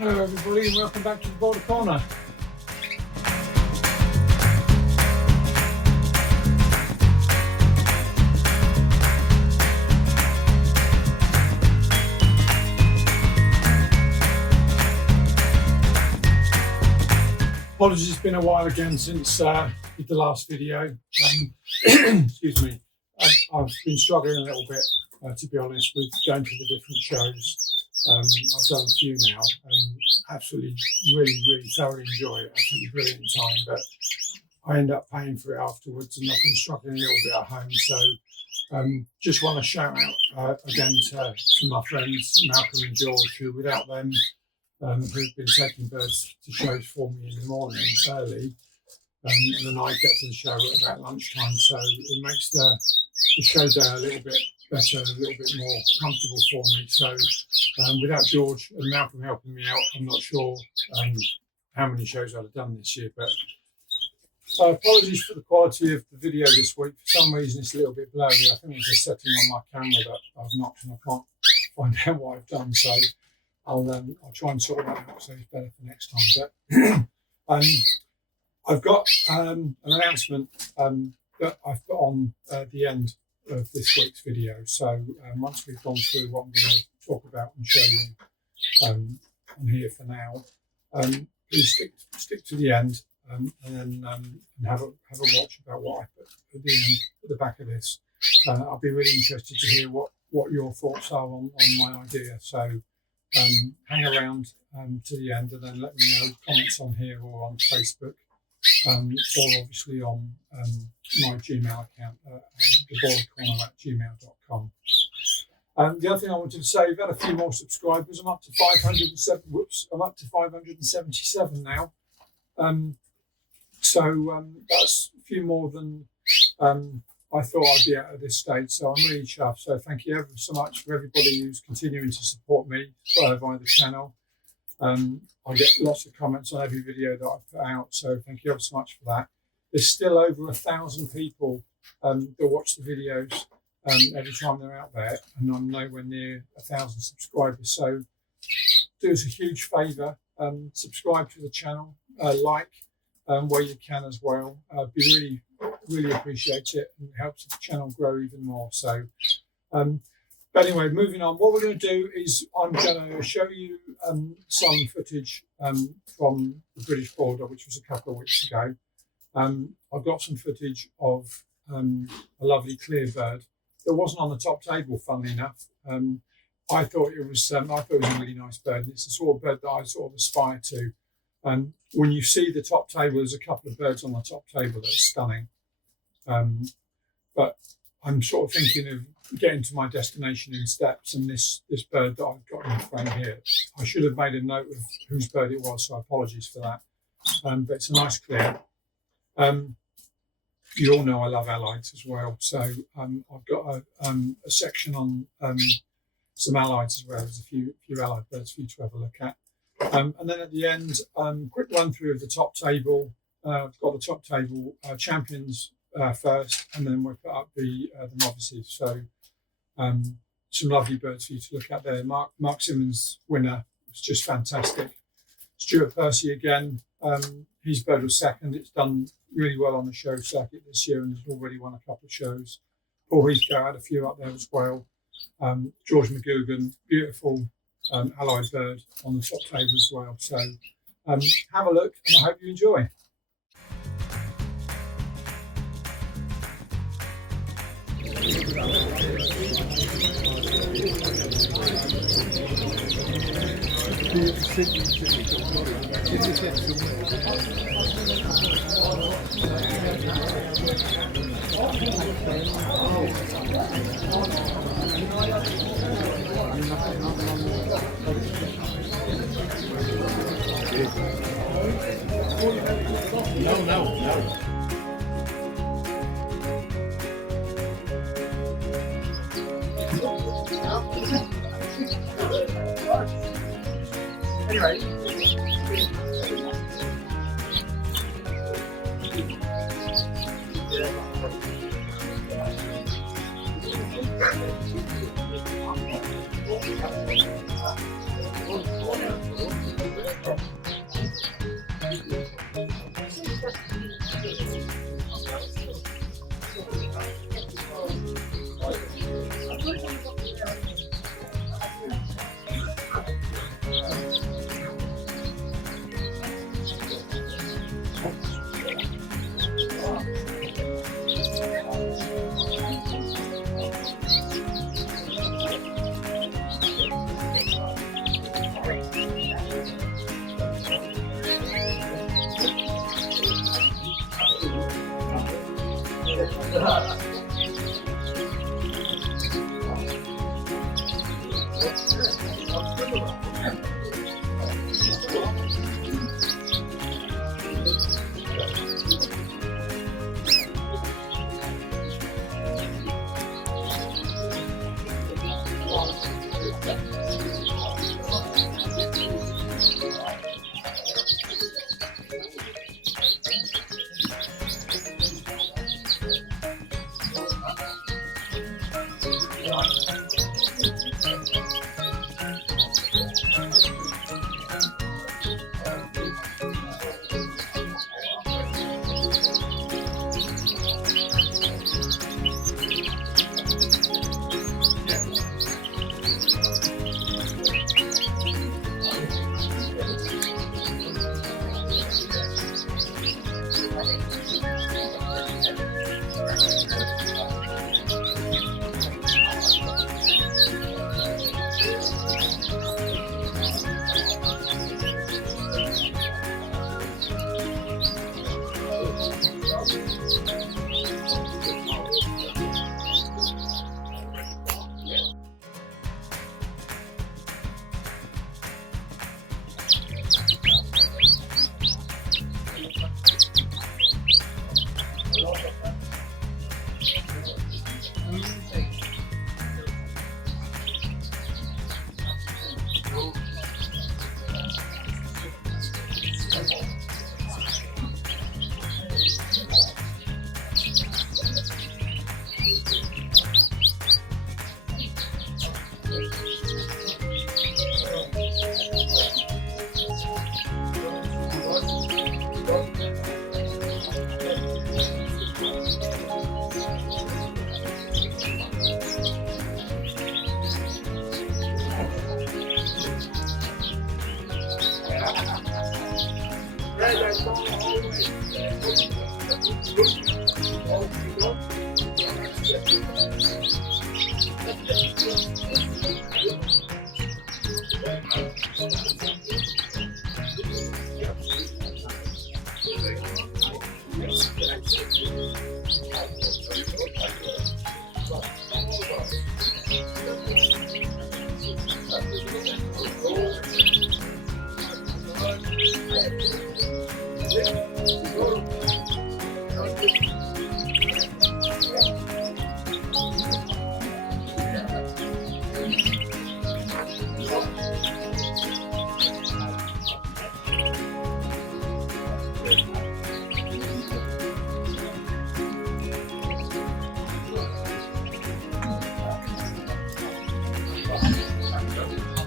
Hello everybody and welcome back to the Boulder Corner. Apologies, it's been a while again since did the last video. Excuse me. I've been struggling a little bit, to be honest, with going to the different shows. I've done a few now and absolutely, really thoroughly enjoy it. Absolutely brilliant time, but I end up paying for it afterwards and I've been struggling a little bit at home. So just want to shout out again to my friends, Malcolm and George, who without them, who've been taking birds to shows for me in the morning early, and then I get to the show at about lunchtime. So it makes the show day a little bit better, a little bit more comfortable for me. So without George and Malcolm helping me out, I'm not sure how many shows I'd have done this year. But apologies for the quality of the video this week. For some reason, it's a little bit blurry. I think it's a setting on my camera that I've knocked and I can't find out what I've done. So I'll try and sort that out so it's better for next time. But I've got an announcement that I've put on the end of this week's video. So once we've gone through what I'm going to talk about and show you, I'm here for now. Please stick to the end and then have a watch about what I put at the end, at the back of this. I'll be really interested to hear what your thoughts are on my idea. So hang around to the end and then let me know, comments on here or on Facebook, or obviously on my Gmail account, thebordercorner@gmail.com. The other thing I wanted to say, we've had a few more subscribers. I'm up to 507. I'm up to 577 now. So that's a few more than I thought I'd be at this stage. So I'm really chuffed. So thank you ever so much for everybody who's continuing to support me via the channel. I get lots of comments on every video that I put out. So thank you ever so much for that. There's still over 1,000 people that watch the videos every time they're out there, and I'm nowhere near 1,000 subscribers. So do us a huge favour, subscribe to the channel, like where you can as well. Be really appreciate it, and it helps the channel grow even more. So but anyway, moving on, what we're going to do is I'm going to show you some footage from the British Border, which was a couple of weeks ago. I've got some footage of a lovely clear bird that wasn't on the top table, funnily enough. I thought it was a really nice bird. It's the sort of bird that I sort of aspire to. When you see the top table, there's a couple of birds on the top table that are stunning. But I'm sort of thinking of getting to my destination in steps, and this bird that I've got in the frame here, I should have made a note of whose bird it was, so apologies for that. But it's a nice clear. You all know I love allieds as well, so I've got a section on some allieds as well. There's a few allied birds for you to have a look at. And then at the end, quick run through of the top table. I've got the top table champions first, and then we'll put up the novices. So some lovely birds for you to look at there. Mark Simmons winner was just fantastic. Stuart Percy again, his bird was second. It's done really well on the show circuit this year and has already won a couple of shows. Paul Heathcote had a few up there as well. George McGugan, beautiful allied bird on the top table as well. So have a look and I hope you enjoy. No. Anyway.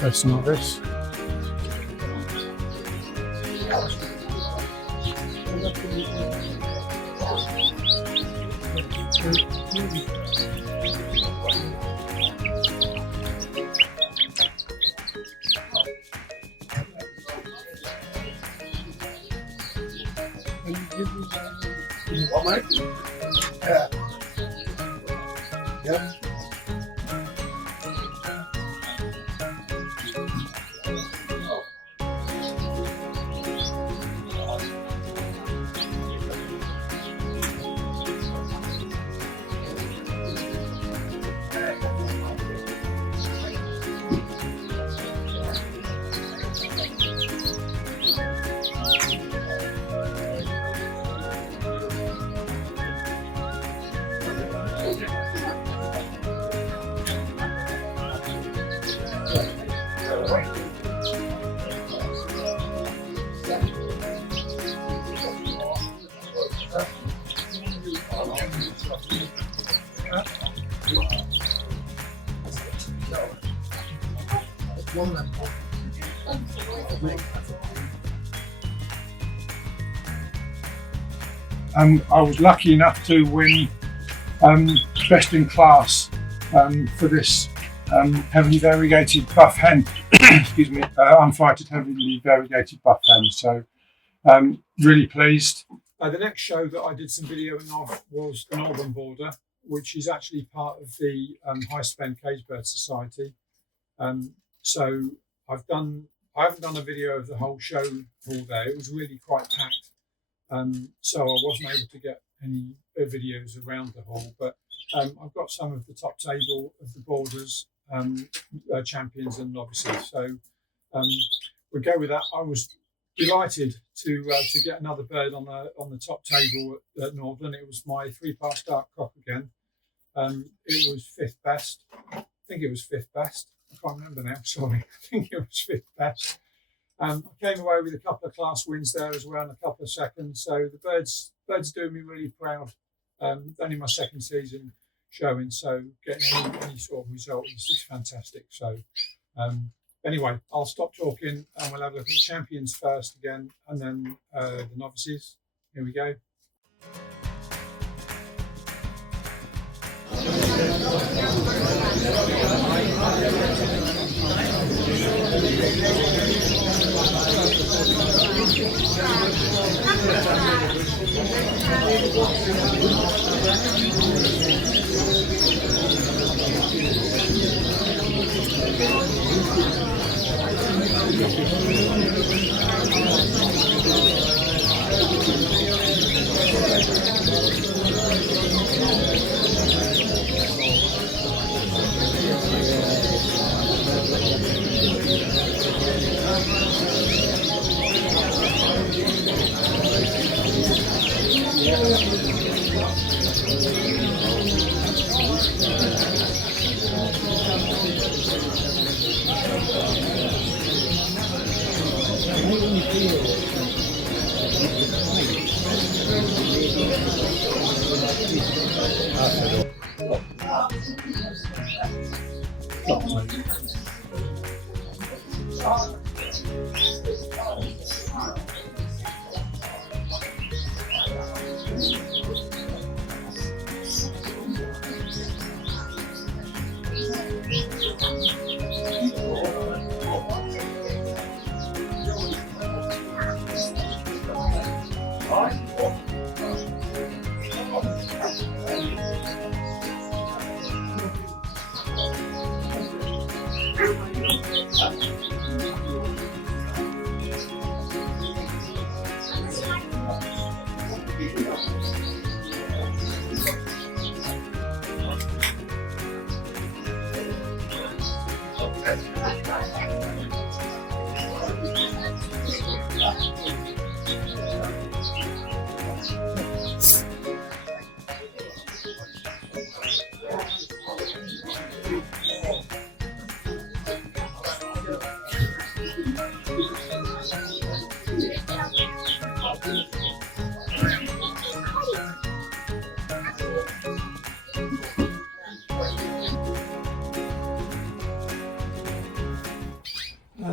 Have some of this. Yeah. I was lucky enough to win best in class for this heavily variegated buff hen. Excuse me, unfighted heavily variegated buff hen. So really pleased. The next show that I did some videoing of was the Northern Border, which is actually part of the High Spend Cage Bird Society. So I haven't done a video of the whole show all day. It was really quite packed. So I wasn't able to get any videos around the hall, but I've got some of the top table of the Borders champions and novices. So we'll go with that. I was delighted to get another bird on the top table at Northern. It was my 3-part dark cock again. It was 5th best. I think it was 5th best. I can't remember now. Sorry, I think it was 5th best. I came away with a couple of class wins there as well, and a couple of seconds. So the birds doing me really proud. Only my 2nd season showing, so getting any sort of result is fantastic. So anyway, I'll stop talking and we'll have a look at the champions first again, and then the novices. Here we go.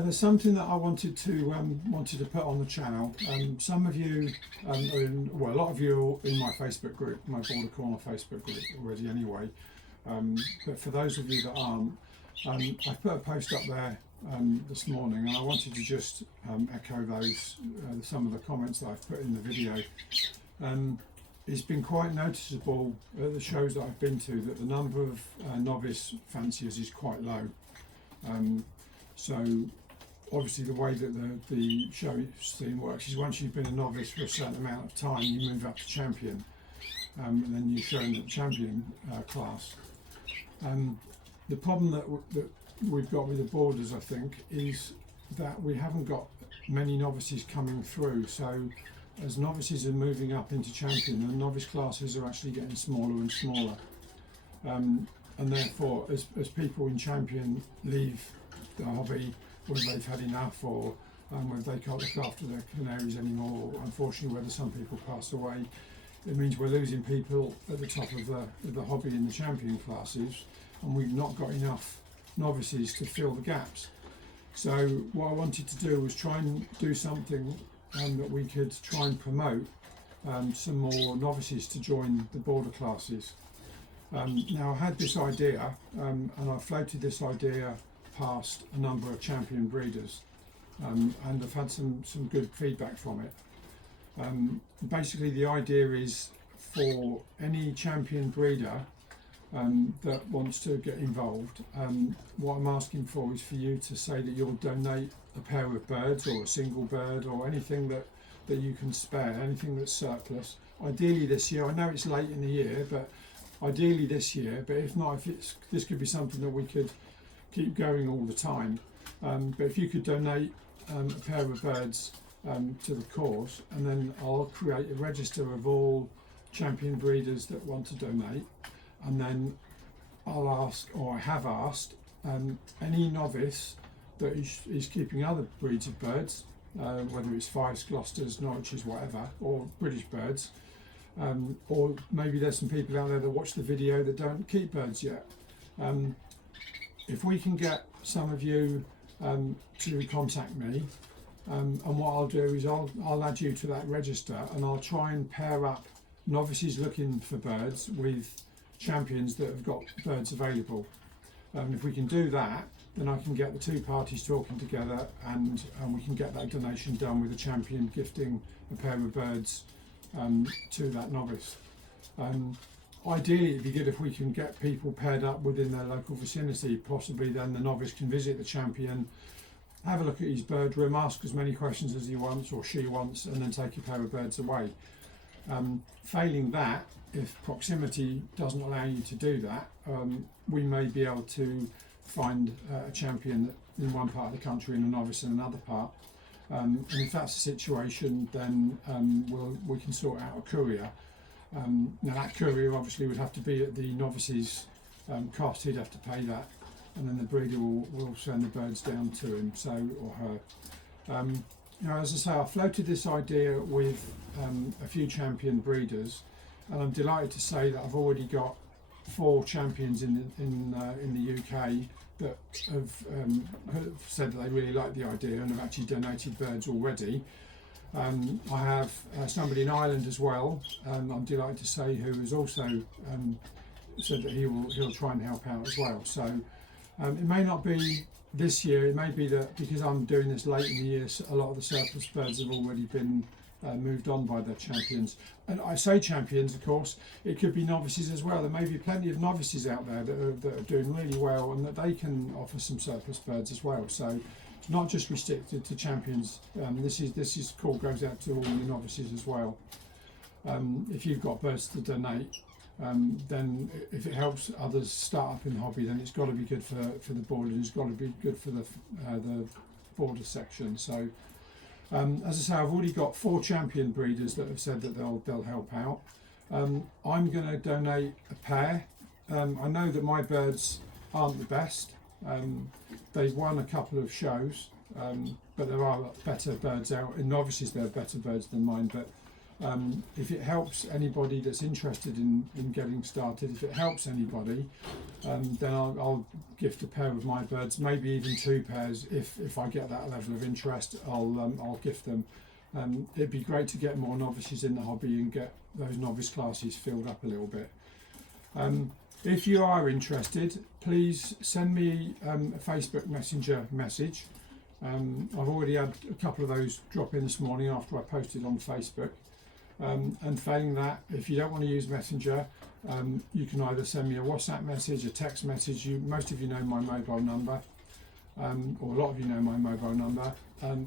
There's something that I wanted to put on the channel. Some of you, well, a lot of you are in my Facebook group, my Border Corner Facebook group already anyway. But for those of you that aren't, I put a post up there this morning, and I wanted to just echo those some of the comments that I've put in the video. It's been quite noticeable at the shows that I've been to that the number of novice fanciers is quite low. So obviously the way that the show scene works is once you've been a novice for a certain amount of time, you move up to champion, and then you're shown at the champion class. The problem that we've got with the Borders, I think, is that we haven't got many novices coming through. So as novices are moving up into champion, the novice classes are actually getting smaller and smaller. And therefore, as people in champion leave the hobby, whether they've had enough or whether they can't look after their canaries anymore, or unfortunately whether some people pass away, it means we're losing people at the top of the hobby in the champion classes, and we've not got enough novices to fill the gaps. So what I wanted to do was try and do something that we could try and promote some more novices to join the Border classes. Now I had this idea, and I floated this idea past a number of champion breeders, and I've had some good feedback from it. Basically the idea is for any champion breeder that wants to get involved, what I'm asking for is for you to say that you'll donate a pair of birds or a single bird or anything that you can spare, anything that's surplus, ideally this year. I know it's late in the year, but ideally this year. But if not, this could be something that we could keep going all the time. But if you could donate a pair of birds to the cause, and then I'll create a register of all champion breeders that want to donate, and then I'll ask, or I have asked, any novice that is keeping other breeds of birds, whether it's Fives, Gloucesters, Norwiches, whatever, or British birds, or maybe there's some people out there that watch the video that don't keep birds yet. If we can get some of you to contact me, and what I'll do is I'll add you to that register, and I'll try and pair up novices looking for birds with champions that have got birds available. If we can do that, then I can get the two parties talking together, and we can get that donation done with a champion gifting a pair of birds to that novice. Ideally, it'd be good if we can get people paired up within their local vicinity. Possibly then the novice can visit the champion, have a look at his bird room, ask as many questions as he wants or she wants, and then take a pair of birds away. Failing that, if proximity doesn't allow you to do that, we may be able to find a champion in one part of the country and a novice in another part. And if that's the situation, then we can sort out a courier. Now that courier obviously would have to be at the novice's cost. He'd have to pay that, and then the breeder will send the birds down to him, so, or her. As I say, I floated this idea with a few champion breeders, and I'm delighted to say that I've already got 4 champions in the UK that have said that they really like the idea and have actually donated birds already. I have somebody in Ireland as well, I'm delighted to say, who has also said that he'll try and help out as well. So it may not be this year, it may be that because I'm doing this late in the year, a lot of the surplus birds have already been moved on by their champions. And I say champions, of course, it could be novices as well. There may be plenty of novices out there that are doing really well, and that they can offer some surplus birds as well. So it's not just restricted to champions. This call goes out to all the novices as well. If you've got birds to donate, then if it helps others start up in the hobby, then it's got to be good for the board, and it's got to be good for the border section. So as I say, I've already got 4 champion breeders that have said that they'll help out. I'm going to donate a pair. I know that my birds aren't the best. They've won a couple of shows, but there are better birds out, and novices there are better birds than mine. But if it helps anybody that's interested in getting started, if it helps anybody, then I'll gift a pair of my birds, maybe even 2 pairs. If I get that level of interest, I'll gift them. It'd be great to get more novices in the hobby and get those novice classes filled up a little bit. If you are interested, please send me a Facebook Messenger message. I've already had a couple of those drop in this morning after I posted on Facebook. And failing that, if you don't want to use Messenger, you can either send me a WhatsApp message, a text message. Most of you know my mobile number, or a lot of you know my mobile number,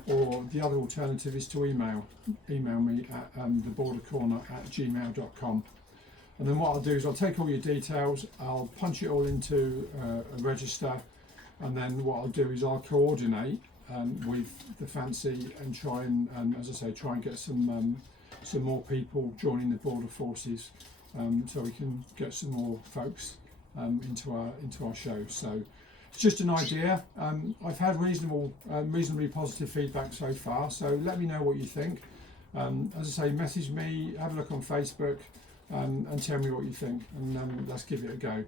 or the other alternative is to email me at thebordercorner@gmail.com. And then what I'll do is I'll take all your details, I'll punch it all into a register, and then what I'll do is I'll coordinate with the fancy and try and, as I say, try and get some more people joining the border forces, so we can get some more folks into our show. So it's just an idea. I've had reasonably positive feedback so far, so let me know what you think. As I say, message me, have a look on Facebook, and tell me what you think, and let's give it a go.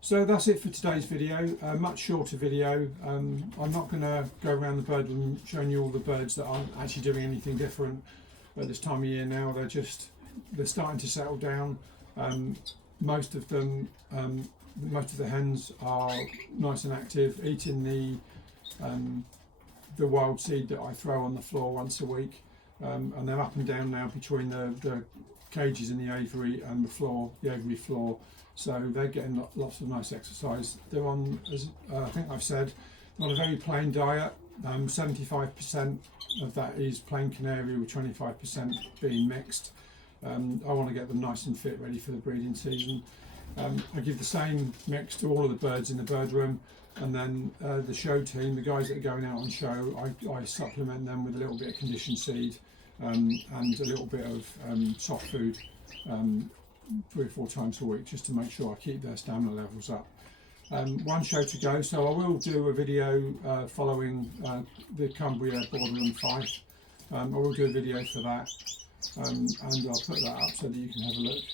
So that's it for today's video, a much shorter video. I'm not going to go around the bird room showing you all the birds that aren't actually doing anything different at this time of year now. They're starting to settle down. Most of the hens are nice and active, eating the wild seed that I throw on the floor once a week, and they're up and down now between the cages in the aviary and the aviary floor. So they're getting lots of nice exercise. They're on, as I think I've said, on a very plain diet. 75% of that is plain canary with 25% being mixed. I want to get them nice and fit, ready for the breeding season. I give the same mix to all of the birds in the bird room, and then the show team, the guys that are going out on show, I supplement them with a little bit of conditioned seed and a little bit of soft food 3 or 4 times a week, just to make sure I keep their stamina levels up. One show to go, so I will do a video following the Cumbria Borderland fight. I will do a video for that, and I'll put that up so that you can have a look.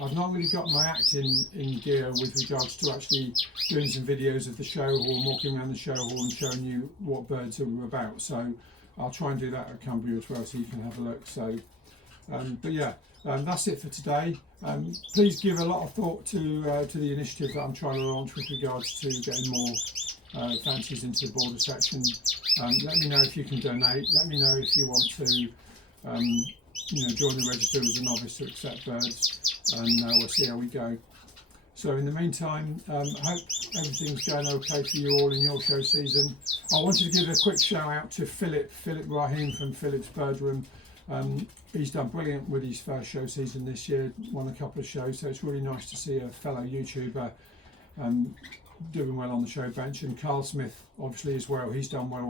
I've not really got my act in gear with regards to actually doing some videos of the show hall, walking around the show hall and showing you what birds are about, so I'll try and do that at Cumbria as well so you can have a look. So but yeah, that's it for today. Please give a lot of thought to the initiative that I'm trying to launch with regards to getting more fancies into the border section. Let me know if you can donate. Let me know if you want to join the register as a novice to accept birds, and we'll see how we go. So in the meantime, I hope everything's going okay for you all in your show season. I wanted to give a quick shout out to Philip Rahim from Philip's Bird Room. He's done brilliant with his first show season this year, won a couple of shows, so it's really nice to see a fellow YouTuber doing well on the show bench. And Carl Smith obviously as well, he's done well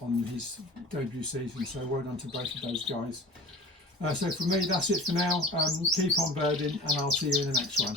on his debut season, so well done to both of those guys. So for me, that's it for now. Keep on birding, and I'll see you in the next one.